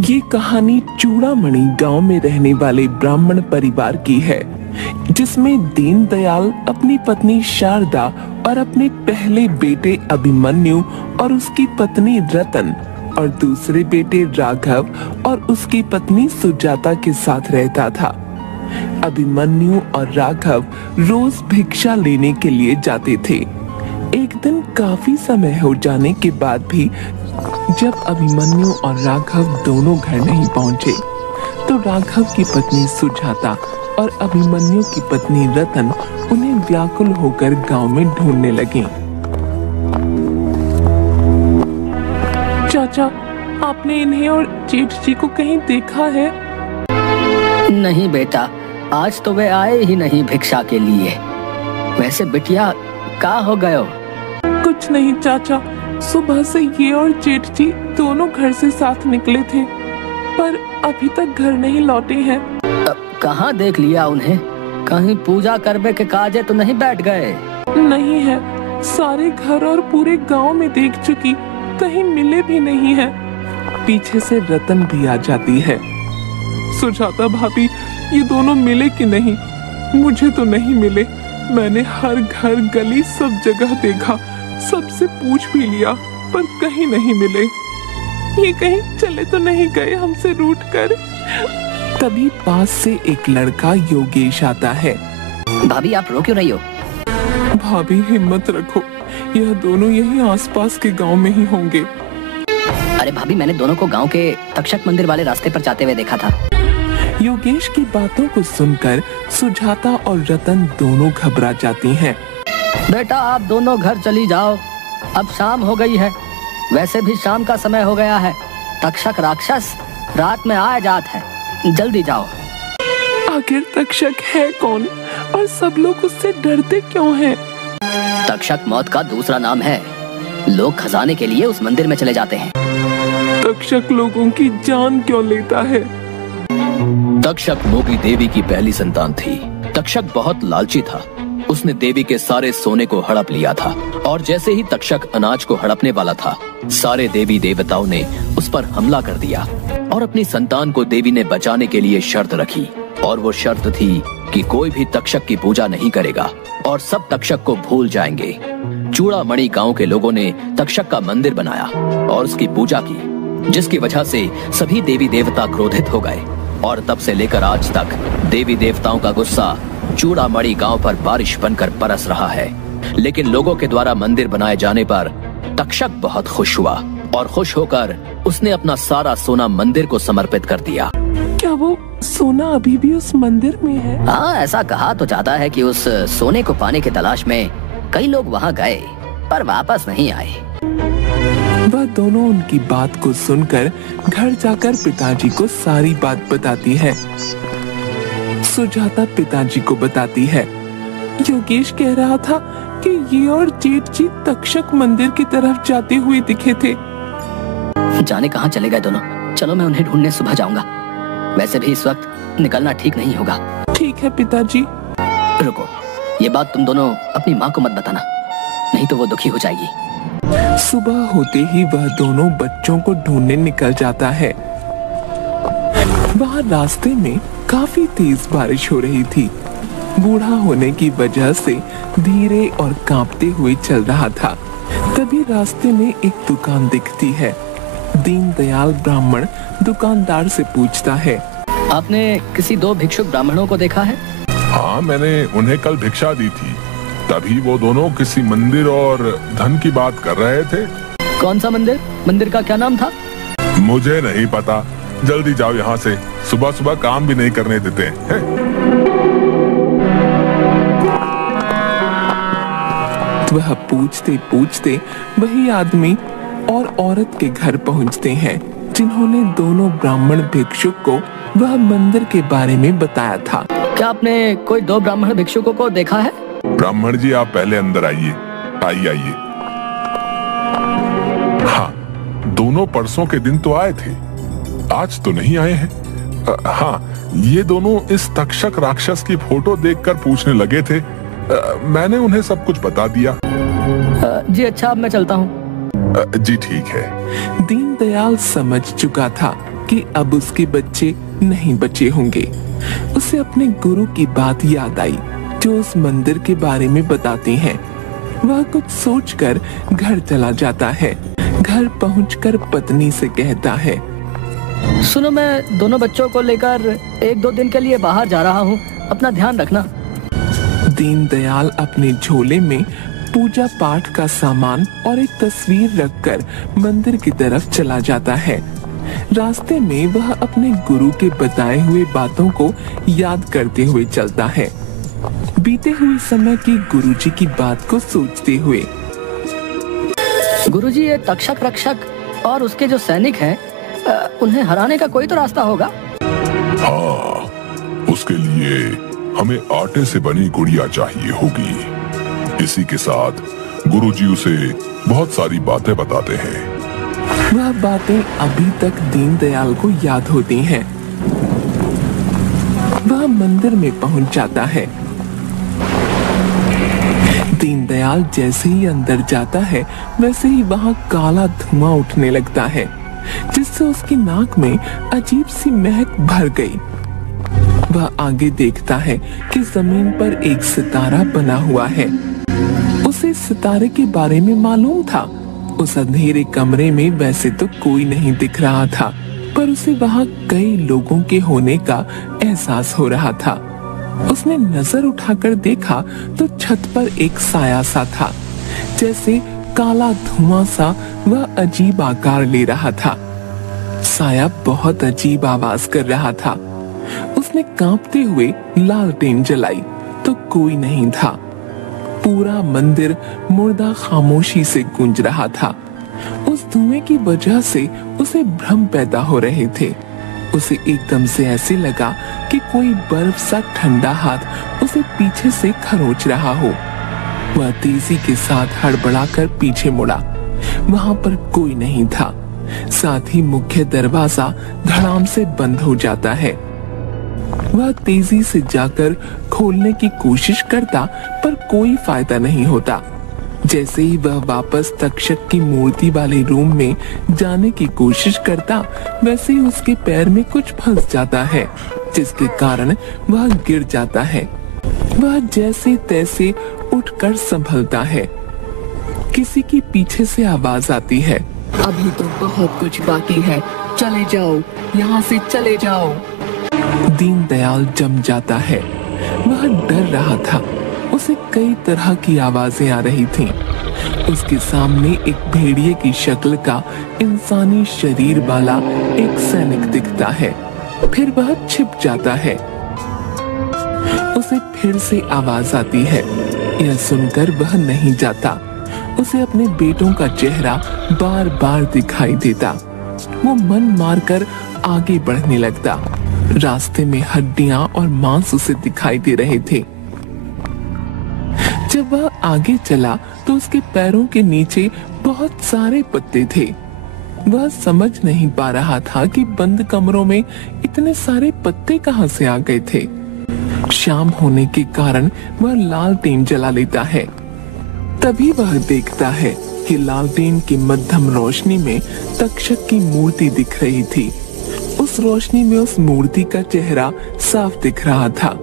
ये कहानी चूड़ामणि गांव में रहने वाले ब्राह्मण परिवार की है, जिसमें दीनदयाल अपनी पत्नी शारदा और अपने पहले बेटे अभिमन्यु और उसकी पत्नी रतन और दूसरे बेटे राघव और उसकी पत्नी सुजाता के साथ रहता था। अभिमन्यु और राघव रोज भिक्षा लेने के लिए जाते थे। एक दिन काफी समय हो जाने के बाद भी जब अभिमन्यु और राघव दोनों घर नहीं पहुंचे, तो राघव की पत्नी सुजाता और अभिमन्यु की पत्नी रतन उन्हें व्याकुल होकर गांव में ढूंढने लगी। चाचा, आपने इन्हें और जेठ जी को कहीं देखा है? नहीं बेटा, आज तो वे आए ही नहीं भिक्षा के लिए। वैसे बिटिया, क्या हो गयो? कुछ नहीं चाचा, सुबह से ये और जेठ जी दोनों घर से साथ निकले थे, पर अभी तक घर नहीं लौटे हैं। कहाँ देख लिया उन्हें? कहीं पूजा करने के काजे तो नहीं बैठ गए? नहीं है, सारे घर और पूरे गांव में देख चुकी, कहीं मिले भी नहीं है। पीछे से रतन भी आ जाती है। सुजाता भाभी, ये दोनों मिले कि नहीं? मुझे तो नहीं मिले। मैंने हर घर गली सब जगह देखा, सबसे पूछ भी लिया, पर कहीं नहीं मिले। ये कहीं चले तो नहीं गए हमसे रूठ कर? तभी पास से एक लड़का योगेश आता है। भाभी, आप रो क्यों रही हो? भाभी, हिम्मत रखो, यह दोनों यही आसपास के गांव में ही होंगे। अरे भाभी, मैंने दोनों को गांव के तक्षक मंदिर वाले रास्ते पर जाते हुए देखा था। योगेश की बातों को सुनकर सुजाता और रतन दोनों घबरा जाती हैं। बेटा, आप दोनों घर चली जाओ, अब शाम हो गई है। वैसे भी शाम का समय हो गया है। तक्षक राक्षस रात में आ जात है, जल्दी जाओ। आखिर तक्षक है कौन और सब लोग उससे डरते क्यों हैं? तक्षक मौत का दूसरा नाम है। लोग खजाने के लिए उस मंदिर में चले जाते हैं। तक्षक लोगों की जान क्यों लेता है? तक्षक मोगी देवी की पहली संतान थी। तक्षक बहुत लालची था। उसने देवी के सारे सोने को हड़प लिया था और जैसे ही तक्षक अनाज को हड़पने वाला था, सारे देवी देवताओं ने उस पर हमला कर दिया और अपनी संतान को देवी ने बचाने के लिए शर्त रखी। और वो शर्त थी कि कोई भी तक्षक की पूजा नहीं करेगा और सब तक्षक को भूल जाएंगे। चूड़ामणि गांव के लोगों ने तक्षक का मंदिर बनाया और उसकी पूजा की, जिसकी वजह से सभी देवी देवता क्रोधित हो गए और तब से लेकर आज तक देवी देवताओं का गुस्सा चूड़ामणि गांव पर बारिश बनकर बरस रहा है। लेकिन लोगों के द्वारा मंदिर बनाए जाने पर तक्षक बहुत खुश हुआ और खुश होकर उसने अपना सारा सोना मंदिर को समर्पित कर दिया। क्या वो सोना अभी भी उस मंदिर में है? हाँ, ऐसा कहा तो जाता है कि उस सोने को पाने की तलाश में कई लोग वहाँ गए पर वापस नहीं आए। वह दोनों उनकी बात को सुनकर घर जाकर पिताजी को सारी बात बताती है। सुजाता पिताजी को बताती है, योगेश कह रहा था कि ये और जेठ जी तक्षक मंदिर की तरफ जाते हुए दिखे थे। जाने कहाँ चले गए दोनों? चलो मैं उन्हें ढूंढने सुबह जाऊंगा। वैसे भी इस वक्त निकलना ठीक नहीं होगा। ठीक है पिताजी। रुको, ये बात तुम दोनों अपनी माँ को मत बताना, नहीं तो वो दुखी हो जाएगी। सुबह होते ही वह दोनों बच्चों को ढूंढने निकल जाता है। वहाँ रास्ते में काफी तेज बारिश हो रही थी। बूढ़ा होने की वजह से धीरे और कांपते हुए चल रहा था। तभी रास्ते में एक दुकान दिखती है। दीनदयाल ब्राह्मण दुकानदार से पूछता है, आपने किसी दो भिक्षुक ब्राह्मणों को देखा है? हाँ, मैंने उन्हें कल भिक्षा दी थी। तभी वो दोनों किसी मंदिर और धन की बात कर रहे थे। कौन सा मंदिर? मंदिर का क्या नाम था? मुझे नहीं पता। जल्दी जाओ यहाँ से, सुबह सुबह काम भी नहीं करने देते हैं। वह पूछते पूछते वही आदमी और औरत के घर पहुँचते हैं, जिन्होंने दोनों ब्राह्मण भिक्षुक को वह मंदिर के बारे में बताया था। क्या आपने कोई दो ब्राह्मण भिक्षुकों को देखा है? ब्राह्मण जी, आप पहले अंदर आइए। आइए। हाँ, दोनों परसों के दिन तो आए थे, आज तो नहीं आए हैं। हाँ, ये दोनों इस तक्षक राक्षस की फोटो देखकर पूछने लगे थे। मैंने उन्हें सब कुछ बता दिया। जी अच्छा, अब मैं चलता हूँ। जी ठीक है। दीनदयाल समझ चुका था कि अब उसके बच्चे नहीं बचे होंगे। उसे अपने गुरु की बात याद आई जो उस मंदिर के बारे में बताते हैं। वह कुछ सोचकर घर चला जाता है। घर पहुंचकर पत्नी से कहता है, सुनो, मैं दोनों बच्चों को लेकर 1-2 दिन के लिए बाहर जा रहा हूँ, अपना ध्यान रखना। दीनदयाल अपने झोले में पूजा पाठ का सामान और एक तस्वीर रखकर मंदिर की तरफ चला जाता है। रास्ते में वह अपने गुरु के बताए हुए बातों को याद करते हुए चलता है, बीते हुए समय की गुरुजी की बात को सोचते हुए। गुरुजी, ये तक्षक रक्षक और उसके जो सैनिक हैं, उन्हें हराने का कोई तो रास्ता होगा। हाँ, उसके लिए हमें आटे से बनी गुड़िया चाहिए होगी। इसी के साथ गुरुजी उसे बहुत सारी बातें बताते हैं। वह बातें अभी तक दीनदयाल को याद होती हैं। वह मंदिर में पहुंच जाता है। दीनदयाल जैसे ही अंदर जाता है वैसे ही वहां काला धुआं उठने लगता है, जिससे उसकी नाक में अजीब सी महक भर गई। वह आगे देखता है कि जमीन पर एक सितारा बना हुआ है। उसे सितारे के बारे में मालूम था। उस अंधेरे कमरे में वैसे तो कोई नहीं दिख रहा था, पर उसे वहां कई लोगों के होने का एहसास हो रहा था। उसने नजर उठाकर देखा तो छत पर एक साया सा था, जैसे काला धुआं सा वह अजीब आकार ले रहा था। साया बहुत अजीब आवाज कर रहा था। उसने कांपते हुए लालटेन जलाई तो कोई नहीं था। पूरा मंदिर मुर्दा खामोशी से गूंज रहा था। उस धुएं की वजह से उसे भ्रम पैदा हो रहे थे। उसे एकदम से ऐसे लगा कि कोई बर्फ सा ठंडा हाथ उसे पीछे से खरोंच रहा हो। वह तेजी के साथ हड़बड़ाकर पीछे मुड़ा। वहां पर कोई नहीं था। साथ ही मुख्य दरवाजा धड़ाम से बंद हो जाता है। वह तेजी से जाकर खोलने की कोशिश करता, पर कोई फायदा नहीं होता। जैसे ही वह वापस तक्षक की मूर्ति वाले रूम में जाने की कोशिश करता, वैसे ही उसके पैर में कुछ फंस जाता है, जिसके कारण वह गिर जाता है। वह जैसे तैसे उठकर संभलता है। किसी की पीछे से आवाज आती है, अभी तो बहुत कुछ बाकी है, चले जाओ, यहाँ से चले जाओ। दीनदयाल जम जाता है। वह डर रहा था। उसे कई तरह की आवाजें आ रही थीं। उसके सामने एक भेड़िए की शक्ल का इंसानी शरीर वाला एक सैनिक दिखता है। फिर वह छिप जाता है। उसे फिर से आवाज आती है। यह सुनकर वह नहीं जाता। उसे अपने बेटों का चेहरा बार बार दिखाई देता। वो मन मारकर आगे बढ़ने लगता। रास्ते में हड्डियां और मांस उसे दिखाई दे रहे थे। जब वह आगे चला तो उसके पैरों के नीचे बहुत सारे पत्ते थे। वह समझ नहीं पा रहा था कि बंद कमरों में इतने सारे पत्ते कहां से आ गए थे। शाम होने के कारण वह लालटेन जला लेता है। तभी वह देखता है कि लालटेन की मध्यम रोशनी में तक्षक की मूर्ति दिख रही थी। उस रोशनी में उस मूर्ति का चेहरा साफ दिख रहा था।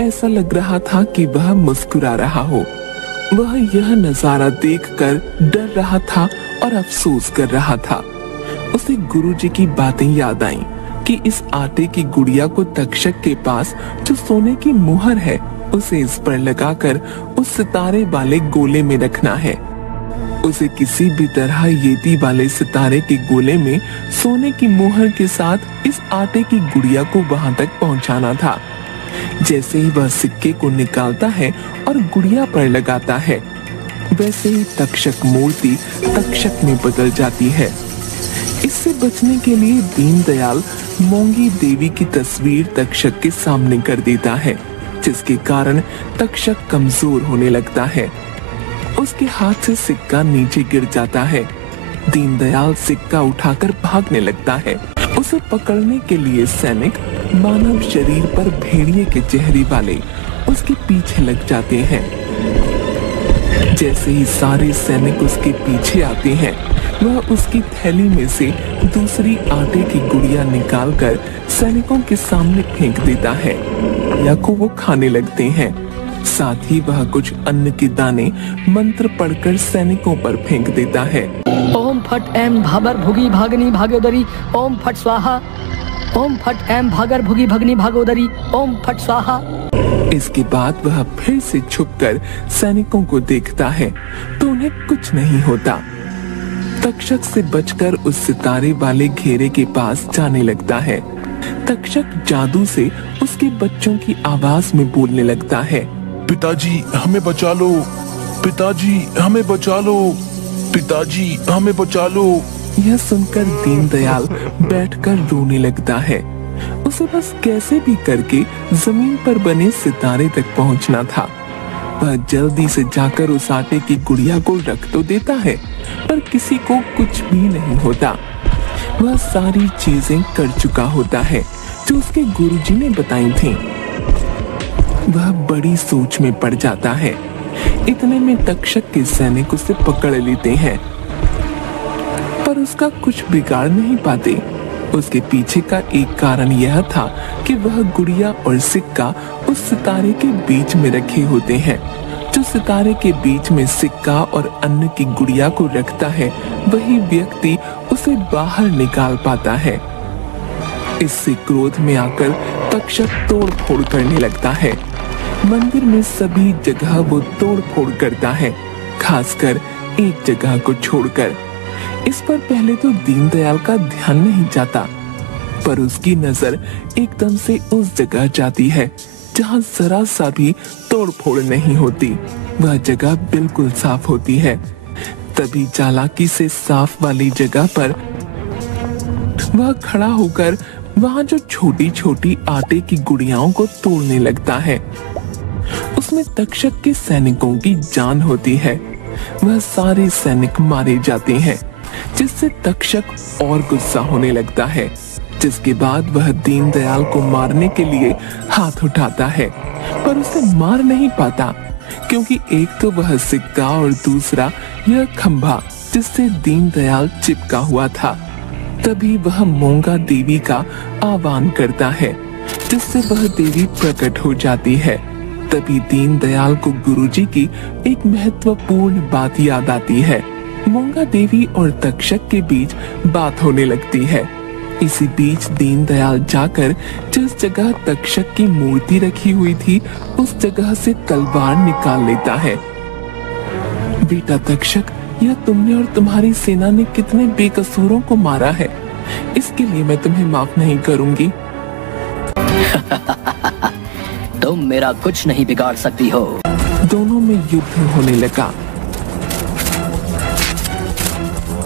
ऐसा लग रहा था कि वह मुस्कुरा रहा हो। वह यह नजारा देखकर डर रहा था और अफसोस कर रहा था। उसे गुरुजी की बातें याद आईं कि इस आटे की गुड़िया को तक्षक के पास जो सोने की मुहर है, उसे इस पर लगाकर उस सितारे वाले गोले में रखना है। उसे किसी भी तरह येती वाले सितारे के गोले में सोने की मुहर के साथ इस आटे की गुड़िया को वहां तक पहुंचाना था। जैसे ही वह सिक्के को निकालता है और गुड़िया पर लगाता है, वैसे ही तक्षक मूर्ति तक्षक में बदल जाती है। इससे बचने के लिए दीनदयाल मोंगी देवी की तस्वीर तक्षक के सामने कर देता है, जिसके कारण तक्षक कमजोर होने लगता है। उसके हाथ से सिक्का नीचे गिर जाता है। दीनदयाल सिक्का उठाकर भागने लगता है। उसे पकड़ने के लिए सैनिक मानव शरीर पर भेड़िए के चेहरे वाले उसके पीछे लग जाते हैं। जैसे ही सारे सैनिक उसके पीछे आते हैं, वह उसकी थैली में से दूसरी आटे की गुड़िया निकालकर सैनिकों के सामने फेंक देता है या को वो खाने लगते हैं। साथ ही वह कुछ अन्न के दाने मंत्र पढ़कर सैनिकों पर फेंक देता है। ओम फट एम भाबर भुगी भागनी भागोदरी ओम फट स्वाहा। ओम फट एम भागर भुगी भगनी भागोदरी ओम फट स्वाहा। इसके बाद वह फिर से छुपकर सैनिकों को देखता है तो उन्हें कुछ नहीं होता। तक्षक से बचकर उस सितारे वाले घेरे के पास जाने लगता है। तक्षक जादू से उसके बच्चों की आवाज में बोलने लगता है, पिताजी हमें बचा लो, पिताजी हमें बचा लो, पिताजी हमें बचा लो। यह सुनकर दीनदयाल बैठकर रोने लगता है। उसे बस कैसे भी करके जमीन पर बने सितारे तक पहुंचना था। वह जल्दी से जाकर उस आटे की गुड़िया को रख तो देता है पर किसी को कुछ भी नहीं होता। वह सारी चीजें कर चुका होता है जो उसके गुरुजी ने बताई थीं। वह बड़ी सोच में पड़ जाता है। इतने में तक्षक के सैनिक उसे पकड़ लेते हैं पर उसका कुछ बिगाड़ नहीं पाते। उसके पीछे का एक कारण यह था कि वह गुड़िया और सिक्का उस सितारे के बीच में रखे होते हैं। जो सितारे के बीच में सिक्का और अन्न की गुड़िया को रखता है वही व्यक्ति उसे बाहर निकाल पाता है। इससे क्रोध में आकर तक्षक तोड़ फोड़ करने लगता है। मंदिर में सभी जगह वो तोड़ फोड़ करता है, खासकर एक जगह को छोड़कर। इस पर पहले तो दीनदयाल का ध्यान नहीं जाता पर उसकी नजर एकदम से उस जगह जाती है जहां जरा सा भी तोड़फोड़ नहीं होती। वह जगह बिल्कुल साफ होती है। तभी चालाकी से साफ वाली जगह पर वह खड़ा होकर वहां जो छोटी छोटी आटे की गुड़ियाओं को तोड़ने लगता है। उसमें तक्षक के सैनिकों की जान होती है। वह सारे सैनिक मारे जाते हैं जिससे तक्षक और गुस्सा होने लगता है। जिसके बाद वह दीनदयाल को मारने के लिए हाथ उठाता है पर उसे मार नहीं पाता क्योंकि एक तो वह सिक्का और दूसरा यह खंभा जिससे दीनदयाल चिपका हुआ था। तभी वह मोंगा देवी का आह्वान करता है जिससे वह देवी प्रकट हो जाती है। तभी दीनदयाल को गुरुजी की एक महत्वपूर्ण बात याद आती है। मोंगा देवी और तक्षक के बीच बात होने लगती है। इसी बीच दीनदयाल जाकर जिस जगह तक्षक की मूर्ति रखी हुई थी उस जगह से तलवार निकाल लेता है। बेटा तक्षक, यह तुमने और तुम्हारी सेना ने कितने बेकसूरों को मारा है, इसके लिए मैं तुम्हें माफ नहीं करूंगी। तुम मेरा कुछ नहीं बिगाड़ सकती हो। दोनों में युद्ध होने लगा।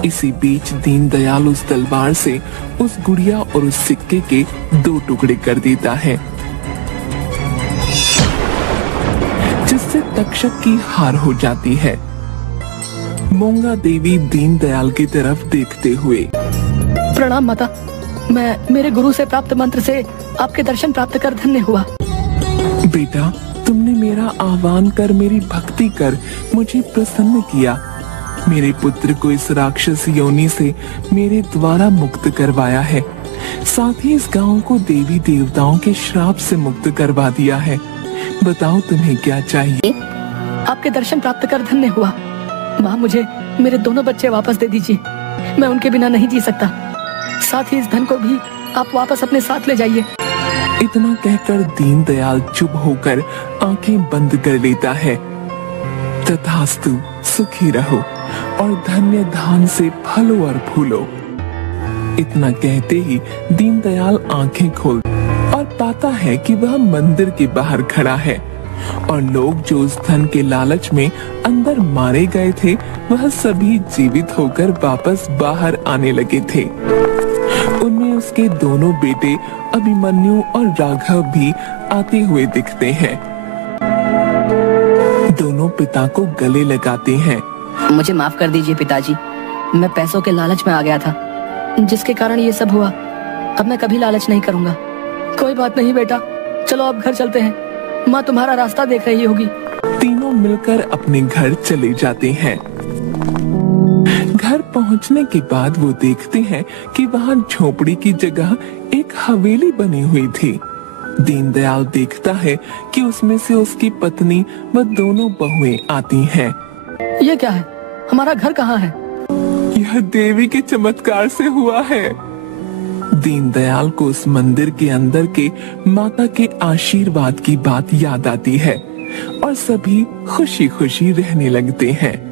इसी बीच दीनदयाल उस तलवार से उस गुड़िया और उस सिक्के के 2 टुकड़े कर देता है जिससे तक्षक की हार हो जाती है। मोंगा देवी दीनदयाल की तरफ देखते हुए, प्रणाम माता, मैं मेरे गुरु से प्राप्त मंत्र से आपके दर्शन प्राप्त कर धन्य हुआ। बेटा, तुमने मेरा आह्वान कर मेरी भक्ति कर मुझे प्रसन्न किया। मेरे पुत्र को इस राक्षस योनि से मेरे द्वारा मुक्त करवाया है। साथ ही इस गांव को देवी देवताओं के श्राप से मुक्त करवा दिया है। बताओ तुम्हें क्या चाहिए? आपके दर्शन प्राप्त कर धन्य हुआ। माँ, मुझे मेरे दोनों बच्चे वापस दे दीजिए। मैं उनके बिना नहीं जी सकता। साथ ही इस धन को भी आप वापस अपने साथ ले जाइए। इतना कहकर दीनदयाल चुप होकर आंखें बंद कर लेता है। तथास्तु, सुखी रहो और धन्य धान से फलो और फूलो। इतना कहते ही दीनदयाल आंखें खोल और पाता है कि वह मंदिर के बाहर खड़ा है और लोग जो उस धन के लालच में अंदर मारे गए थे वह सभी जीवित होकर वापस बाहर आने लगे थे। उनमें उसके दोनों बेटे अभिमन्यु और राघव भी आते हुए दिखते हैं। दोनों पिता को गले लगाते हैं। मुझे माफ कर दीजिए पिताजी, मैं पैसों के लालच में आ गया था जिसके कारण ये सब हुआ। अब मैं कभी लालच नहीं करूंगा। कोई बात नहीं बेटा, चलो अब घर चलते हैं। माँ तुम्हारा रास्ता देख रही होगी। तीनों मिलकर अपने घर चले जाते हैं। घर घर पहुंचने के बाद वो देखते हैं कि वहाँ झोपड़ी की जगह एक हवेली बनी हुई थी। दीनदयाल देखता है कि उसमें से उसकी पत्नी व दोनों बहुएं आती हैं। ये क्या है? हमारा घर कहाँ है? यह देवी के चमत्कार से हुआ है। दीनदयाल को उस मंदिर के अंदर के माता के आशीर्वाद की बात याद आती है और सभी खुशी खुशी रहने लगते हैं।